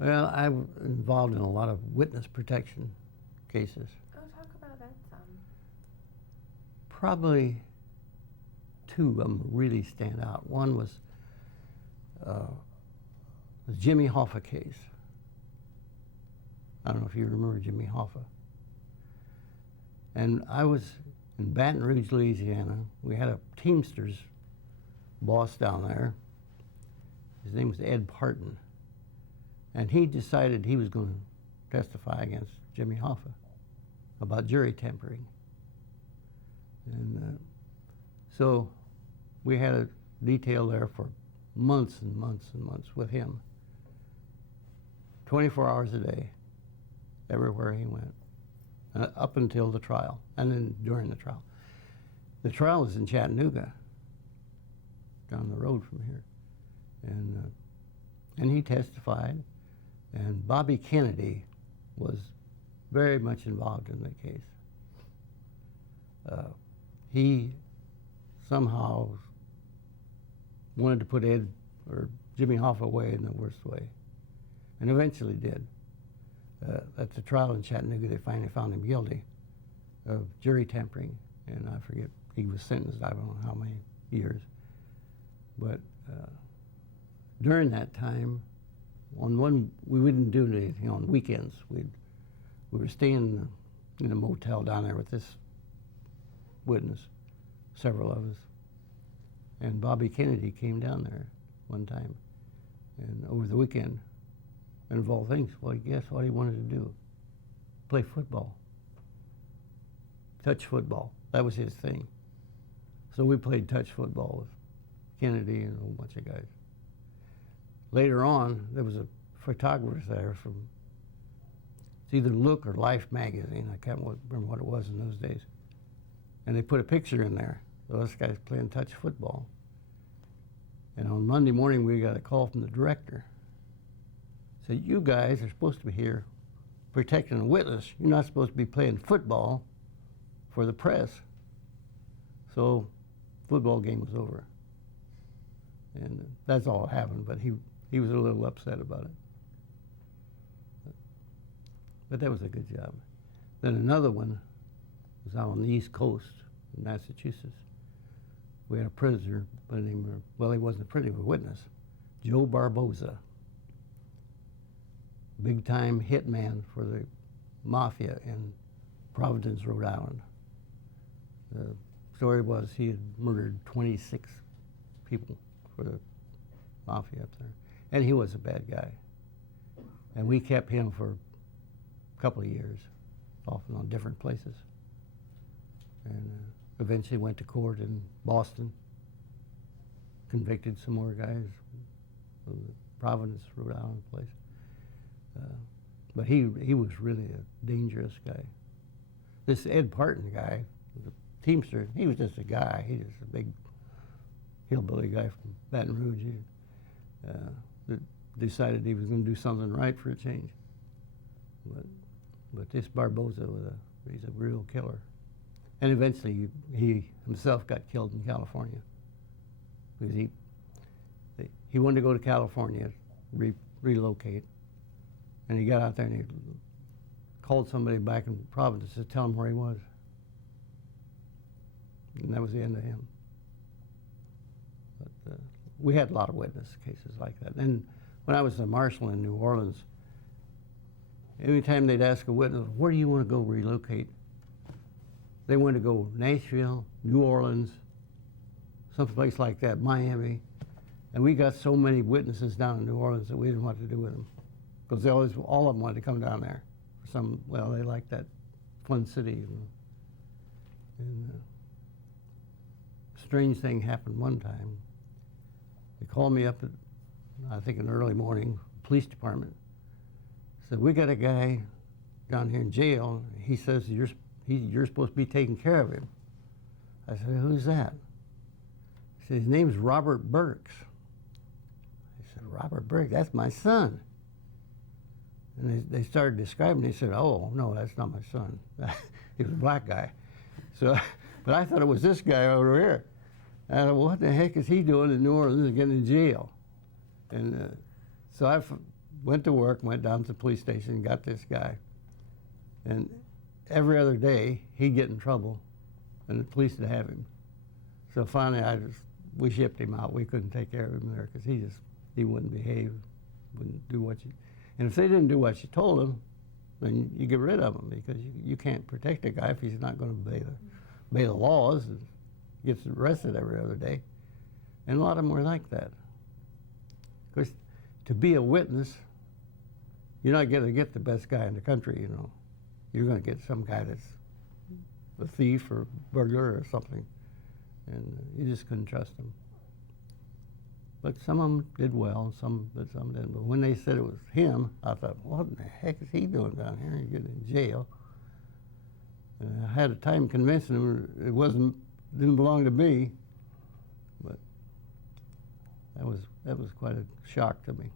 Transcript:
Well, I'm involved in a lot of witness protection cases. Oh, talk about that some. Probably two of them really stand out. One was the Jimmy Hoffa case. I don't know if you remember Jimmy Hoffa. And I was in Baton Rouge, Louisiana. We had a Teamsters boss down there. His name was Ed Parton. And he decided he was going to testify against Jimmy Hoffa about jury tampering. And so we had a detail there for months and months and months with him. 24 hours a day, everywhere he went, up until the trial, and then during the trial. The trial was in Chattanooga, down the road from here. And he testified, and Bobby Kennedy was very much involved in the case. He somehow wanted to put Ed or Jimmy Hoffa away in the worst way, and eventually did. At the trial in Chattanooga, they finally found him guilty of jury tampering, and I forget, he was sentenced, I don't know how many years. But during that time, we wouldn't do anything on weekends. We were staying in a motel down there with this witness, several of us. And Bobby Kennedy came down there one time, and over the weekend, and of all things, well, guess what he wanted to do? Play football. Touch football. That was his thing. So we played touch football with Kennedy and a whole bunch of guys. Later on, there was a photographer there from, it's either Look or Life magazine, I can't remember what it was in those days. And they put a picture in there of us guys playing touch football. And on Monday morning, we got a call from the director. Said, you guys are supposed to be here protecting a witness. You're not supposed to be playing football for the press. So, football game was over. And that's all that happened, but he was a little upset about it. But that was a good job. Then another one was out on the East Coast in Massachusetts. We had a prisoner by the name of, well, he wasn't a prisoner, he was a witness, Joe Barbosa. Big-time hitman for the mafia in Providence, Rhode Island. The story was he had murdered 26 people for the mafia up there. And he was a bad guy. And we kept him for a couple of years, often on different places. And eventually went to court in Boston, convicted some more guys from the Providence, Rhode Island place. But he was really a dangerous guy. This Ed Parton guy, the Teamster, he was just a guy. He was a big hillbilly guy from Baton Rouge. That decided he was going to do something right for a change. But this Barbosa he's a real killer. And eventually he himself got killed in California because he wanted to go to California, relocate. And he got out there and he called somebody back in Providence to tell him where he was. And that was the end of him. But we had a lot of witness cases like that. And when I was a marshal in New Orleans, anytime they'd ask a witness, where do you want to go relocate? They wanted to go Nashville, New Orleans, someplace like that, Miami. And we got so many witnesses down in New Orleans that we didn't know what to do with them. Because all of them wanted to come down there. Well, they liked that fun city. And a strange thing happened one time. They called me up at, I think in the early morning, police department. Said, we got a guy down here in jail. He says you're supposed to be taking care of him. I said, who's that? He said, his name's Robert Burkes. I said, Robert Burkes, that's my son. And they started describing, they said, oh, no, that's not my son. He was a black guy. So, but I thought it was this guy over here. And I thought, well, what the heck is he doing in New Orleans and getting in jail? And so I went to work, went down to the police station, and got this guy. And every other day, he'd get in trouble, and the police would have him. So finally, we shipped him out. We couldn't take care of him there because he wouldn't behave, wouldn't do what you. And if they didn't do what you told him, then you get rid of him because you can't protect a guy if he's not going to obey the laws and gets arrested every other day. And a lot of them were like that. Of course, to be a witness, you're not going to get the best guy in the country, you know. You're going to get some guy that's a thief or burglar or something, and you just couldn't trust them. But some of them did well, some didn't. But when they said it was him, I thought, what in the heck is he doing down here? He's getting in jail. And I had a time convincing him it didn't belong to me. But that was quite a shock to me.